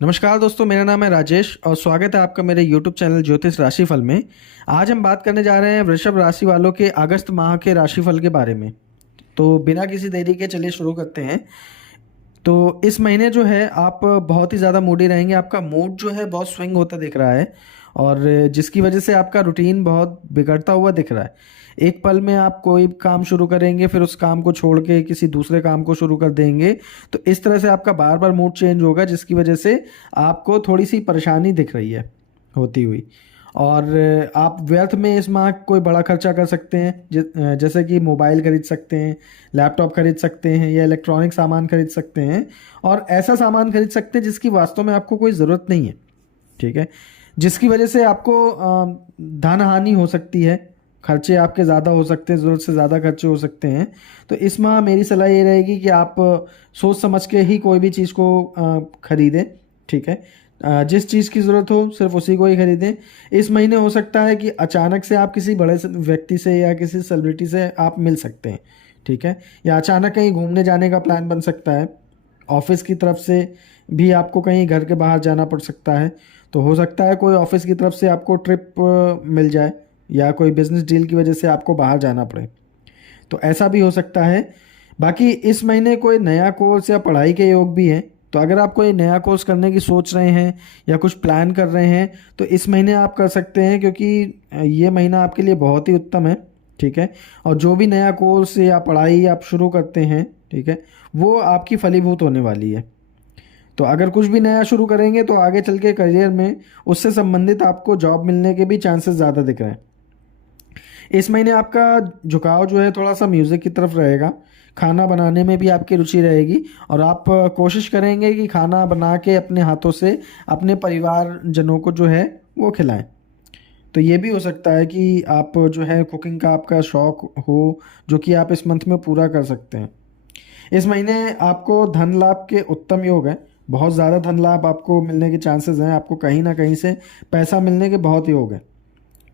नमस्कार दोस्तों, मेरा नाम है राजेश और स्वागत है आपका मेरे YouTube चैनल ज्योतिष राशिफल में। आज हम बात करने जा रहे हैं वृषभ राशि वालों के अगस्त माह के राशिफल के बारे में। तो बिना किसी देरी के चलिए शुरू करते हैं। तो इस महीने जो है आप बहुत ही ज़्यादा मूडी रहेंगे। आपका मूड जो है बहुत स्विंग होता दिख रहा है और जिसकी वजह से आपका रूटीन बहुत बिगड़ता हुआ दिख रहा है। एक पल में आप कोई काम शुरू करेंगे, फिर उस काम को छोड़ के किसी दूसरे काम को शुरू कर देंगे। तो इस तरह से आपका बार बार मूड चेंज होगा, जिसकी वजह से आपको थोड़ी सी परेशानी दिख रही है होती हुई। और आप व्यर्थ में इस माह कोई बड़ा खर्चा कर सकते हैं, जैसे कि मोबाइल खरीद सकते हैं, लैपटॉप खरीद सकते हैं या इलेक्ट्रॉनिक सामान खरीद सकते हैं। और ऐसा सामान खरीद सकते हैं जिसकी वास्तव में आपको कोई ज़रूरत नहीं है, ठीक है, जिसकी वजह से आपको धन हानि हो सकती है। खर्चे आपके ज़्यादा हो सकते हैं, ज़रूरत से ज़्यादा खर्चे हो सकते हैं। तो इस माह मेरी सलाह ये रहेगी कि आप सोच समझ के ही कोई भी चीज़ को खरीदें, ठीक है। जिस चीज़ की ज़रूरत हो सिर्फ उसी को ही खरीदें। इस महीने हो सकता है कि अचानक से आप किसी बड़े व्यक्ति से या किसी सेलिब्रिटी से आप मिल सकते हैं, ठीक है, या अचानक कहीं घूमने जाने का प्लान बन सकता है। ऑफिस की तरफ से भी आपको कहीं घर के बाहर जाना पड़ सकता है। तो हो सकता है कोई ऑफिस की तरफ से आपको ट्रिप मिल जाए या कोई बिजनेस डील की वजह से आपको बाहर जाना पड़े, तो ऐसा भी हो सकता है। बाकी इस महीने कोई नया कोर्स या पढ़ाई के योग भी हैं। तो अगर आप कोई नया कोर्स करने की सोच रहे हैं या कुछ प्लान कर रहे हैं तो इस महीने आप कर सकते हैं, क्योंकि ये महीना आपके लिए बहुत ही उत्तम है, ठीक है। और जो भी नया कोर्स या पढ़ाई आप शुरू करते हैं, ठीक है, वो आपकी फलीभूत होने वाली है। तो अगर कुछ भी नया शुरू करेंगे तो आगे चल के करियर में उससे संबंधित आपको जॉब मिलने के भी चांसेस ज़्यादा दिख रहे हैं। इस महीने आपका झुकाव जो है थोड़ा सा म्यूज़िक की तरफ रहेगा। खाना बनाने में भी आपकी रुचि रहेगी और आप कोशिश करेंगे कि खाना बना के अपने हाथों से अपने परिवारजनों को जो है वो खिलाएं। तो ये भी हो सकता है कि आप जो है कुकिंग का आपका शौक़ हो, जो कि आप इस मंथ में पूरा कर सकते हैं। इस महीने आपको धन लाभ के उत्तम योग हैं। बहुत ज़्यादा धन लाभ आपको मिलने के चांसेस हैं। आपको कहीं ना कहीं से पैसा मिलने के बहुत योग हैं,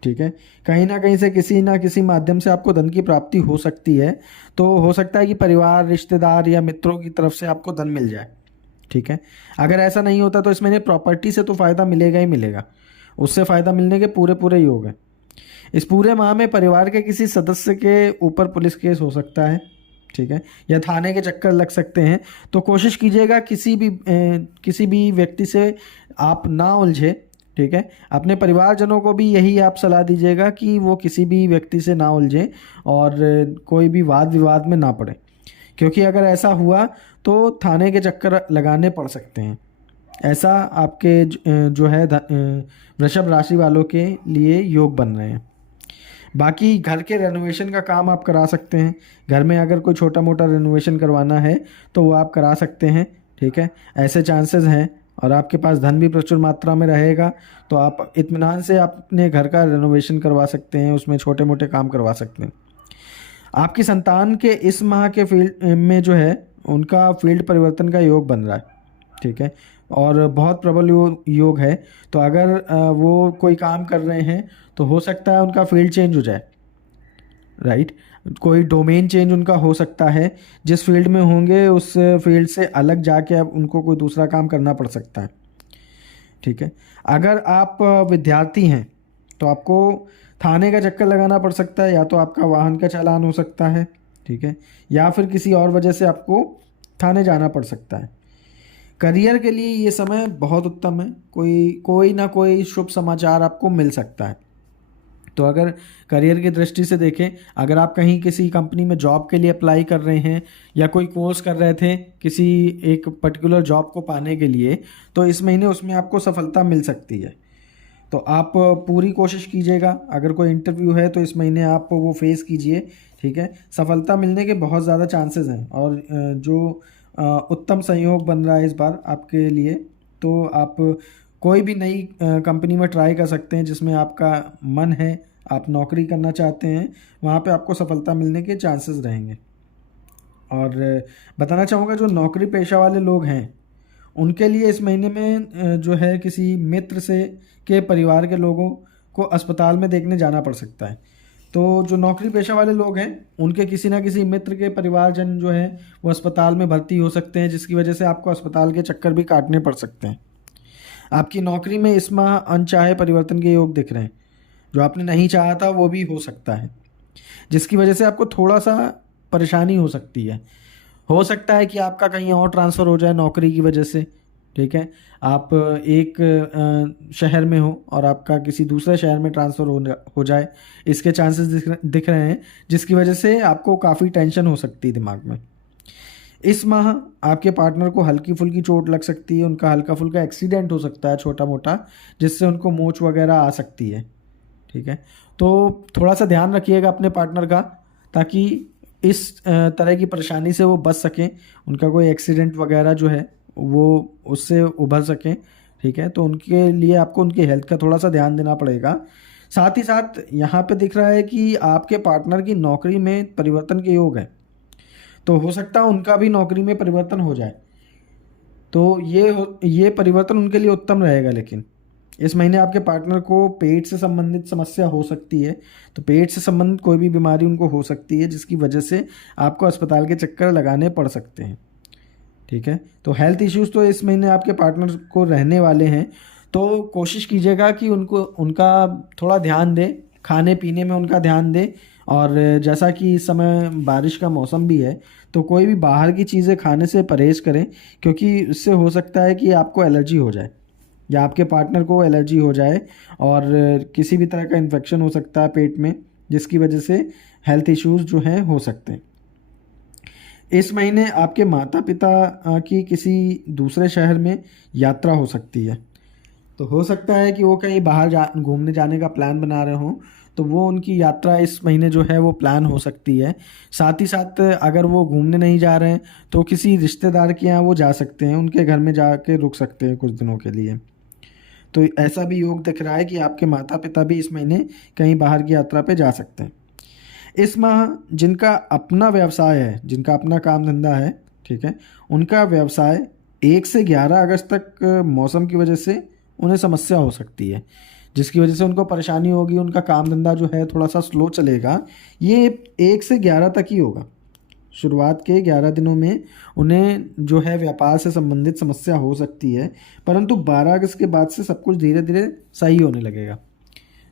ठीक है। कहीं ना कहीं से किसी ना किसी माध्यम से आपको धन की प्राप्ति हो सकती है। तो हो सकता है कि परिवार, रिश्तेदार या मित्रों की तरफ से आपको धन मिल जाए, ठीक है। अगर ऐसा नहीं होता तो इसमें प्रॉपर्टी से तो फ़ायदा मिलेगा ही मिलेगा। उससे फ़ायदा मिलने के पूरे पूरे योग हैं। इस पूरे माह में परिवार के किसी सदस्य के ऊपर पुलिस केस हो सकता है, ठीक है, या थाने के चक्कर लग सकते हैं। तो कोशिश कीजिएगा किसी भी व्यक्ति से आप ना उलझे, ठीक है। अपने परिवारजनों को भी यही आप सलाह दीजिएगा कि वो किसी भी व्यक्ति से ना उलझें और कोई भी वाद विवाद में ना पड़े, क्योंकि अगर ऐसा हुआ तो थाने के चक्कर लगाने पड़ सकते हैं। ऐसा आपके जो है वृषभ राशि वालों के लिए योग बन रहे हैं। बाकी घर के रेनोवेशन का काम आप करा सकते हैं। घर में अगर कोई छोटा मोटा रेनोवेशन करवाना है तो वो आप करा सकते हैं, ठीक है। ऐसे चांसेस हैं और आपके पास धन भी प्रचुर मात्रा में रहेगा, तो आप इत्मीनान से अपने घर का रेनोवेशन करवा सकते हैं, उसमें छोटे मोटे काम करवा सकते हैं। आपकी संतान के इस माह के फील्ड में जो है उनका फील्ड परिवर्तन का योग बन रहा है, ठीक है, और बहुत प्रबल योग है। तो अगर वो कोई काम कर रहे हैं तो हो सकता है उनका फील्ड चेंज हो जाए, राइट। कोई डोमेन चेंज उनका हो सकता है। जिस फील्ड में होंगे उस फील्ड से अलग जाके अब उनको कोई दूसरा काम करना पड़ सकता है, ठीक है। अगर आप विद्यार्थी हैं तो आपको थाने का चक्कर लगाना पड़ सकता है, या तो आपका वाहन का चालान हो सकता है, ठीक है, या फिर किसी और वजह से आपको थाने जाना पड़ सकता है। करियर के लिए ये समय बहुत उत्तम है। कोई ना कोई शुभ समाचार आपको मिल सकता है। तो अगर करियर की दृष्टि से देखें, अगर आप कहीं किसी कंपनी में जॉब के लिए अप्लाई कर रहे हैं या कोई कोर्स कर रहे थे किसी एक पर्टिकुलर जॉब को पाने के लिए, तो इस महीने उसमें आपको सफलता मिल सकती है। तो आप पूरी कोशिश कीजिएगा। अगर कोई इंटरव्यू है तो इस महीने आप वो फेस कीजिए, ठीक है। सफलता मिलने के बहुत ज़्यादा चांसेस हैं और जो उत्तम संयोग बन रहा है इस बार आपके लिए। तो आप कोई भी नई कंपनी में ट्राई कर सकते हैं जिसमें आपका मन है, आप नौकरी करना चाहते हैं, वहाँ पे आपको सफलता मिलने के चांसेस रहेंगे। और बताना चाहूँगा जो नौकरी पेशा वाले लोग हैं उनके लिए इस महीने में जो है किसी मित्र से के परिवार के लोगों को अस्पताल में देखने जाना पड़ सकता है। तो जो नौकरी पेशा वाले लोग हैं उनके किसी ना किसी मित्र के परिवारजन जो है वो अस्पताल में भर्ती हो सकते हैं, जिसकी वजह से आपको अस्पताल के चक्कर भी काटने पड़ सकते हैं, आपकी नौकरी में इस माह अनचाहे परिवर्तन के योग दिख रहे हैं। जो आपने नहीं चाहा था वो भी हो सकता है, जिसकी वजह से आपको थोड़ा सा परेशानी हो सकती है। हो सकता है कि आपका कहीं और ट्रांसफ़र हो जाए नौकरी की वजह से, ठीक है। आप एक शहर में हो और आपका किसी दूसरे शहर में ट्रांसफ़र हो जाए, इसके चांसेस दिख रहे हैं, जिसकी वजह से आपको काफ़ी टेंशन हो सकती है दिमाग में। इस माह आपके पार्टनर को हल्की फुल्की चोट लग सकती है, उनका हल्का फुल्का एक्सीडेंट हो सकता है छोटा मोटा, जिससे उनको मोच वगैरह आ सकती है, ठीक है। तो थोड़ा सा ध्यान रखिएगा अपने पार्टनर का, ताकि इस तरह की परेशानी से वो बच सकें, उनका कोई एक्सीडेंट वगैरह जो है वो उससे उभर सकें, ठीक है। तो उनके लिए आपको उनकी हेल्थ का थोड़ा सा ध्यान देना पड़ेगा। साथ ही साथ यहाँ पे दिख रहा है कि आपके पार्टनर की नौकरी में परिवर्तन के योग है, तो हो सकता है उनका भी नौकरी में परिवर्तन हो जाए। तो ये परिवर्तन उनके लिए उत्तम रहेगा। लेकिन इस महीने आपके पार्टनर को पेट से संबंधित समस्या हो सकती है, तो पेट से संबंधित कोई भी बीमारी उनको हो सकती है, जिसकी वजह से आपको अस्पताल के चक्कर लगाने पड़ सकते हैं, ठीक है। तो हेल्थ इश्यूज़ तो इस महीने आपके पार्टनर को रहने वाले हैं, तो कोशिश कीजिएगा कि उनका थोड़ा ध्यान दें, खाने पीने में उनका ध्यान दें। और जैसा कि इस समय बारिश का मौसम भी है, तो कोई भी बाहर की चीज़ें खाने से परहेज़ करें, क्योंकि इससे हो सकता है कि आपको एलर्जी हो जाए या आपके पार्टनर को एलर्जी हो जाए, और किसी भी तरह का इन्फेक्शन हो सकता है पेट में, जिसकी वजह से हेल्थ इश्यूज़ जो हैं हो सकते हैं। इस महीने आपके माता पिता की किसी दूसरे शहर में यात्रा हो सकती है, तो हो सकता है कि वो कहीं बाहर घूमने जाने का प्लान बना रहे हों, तो वो उनकी यात्रा इस महीने जो है वो प्लान हो सकती है। साथ ही साथ अगर वो घूमने नहीं जा रहे हैं तो किसी रिश्तेदार के यहाँ वो जा सकते हैं, उनके घर में जाके रुक सकते हैं कुछ दिनों के लिए। तो ऐसा भी योग दिख रहा है कि आपके माता पिता भी इस महीने कहीं बाहर की यात्रा पे जा सकते हैं। इस माह जिनका अपना व्यवसाय है, जिनका अपना काम धंधा है, ठीक है, उनका व्यवसाय 1 से 11 अगस्त तक मौसम की वजह से उन्हें समस्या हो सकती है, जिसकी वजह से उनको परेशानी होगी, उनका काम धंधा जो है थोड़ा सा स्लो चलेगा। ये 1 से 11 तक ही होगा। शुरुआत के 11 दिनों में उन्हें जो है व्यापार से संबंधित समस्या हो सकती है, परंतु 12 अगस्त के बाद से सब कुछ धीरे धीरे सही होने लगेगा।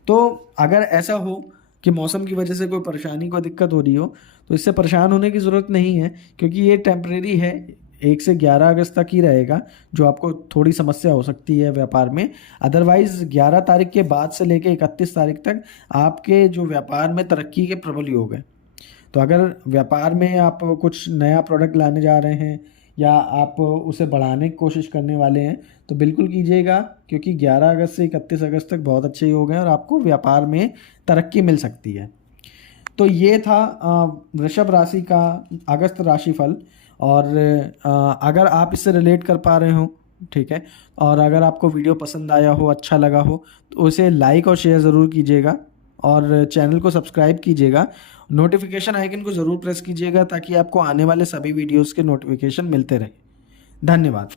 तो अगर ऐसा हो कि मौसम की वजह से कोई परेशानी, कोई दिक्कत हो रही हो, तो इससे परेशान होने की ज़रूरत नहीं है, क्योंकि ये टेम्परेरी है, 1 से 11 अगस्त तक ही रहेगा जो आपको थोड़ी समस्या हो सकती है व्यापार में। अदरवाइज़ 11 तारीख के बाद से लेकर 31 तारीख तक आपके जो व्यापार में तरक्की के प्रबल योग हैं। तो अगर व्यापार में आप कुछ नया प्रोडक्ट लाने जा रहे हैं या आप उसे बढ़ाने की कोशिश करने वाले हैं, तो बिल्कुल कीजिएगा, क्योंकि 11 अगस्त से 31 अगस्त तक बहुत अच्छे योग हैं और आपको व्यापार में तरक्की मिल सकती है। तो ये था वृषभ राशि का अगस्त राशिफल। और अगर आप इससे रिलेट कर पा रहे हो, ठीक है, और अगर आपको वीडियो पसंद आया हो, अच्छा लगा हो, तो उसे लाइक और शेयर ज़रूर कीजिएगा और चैनल को सब्सक्राइब कीजिएगा। नोटिफिकेशन आइकन को ज़रूर प्रेस कीजिएगा ताकि आपको आने वाले सभी वीडियोज़ के नोटिफिकेशन मिलते रहे। धन्यवाद।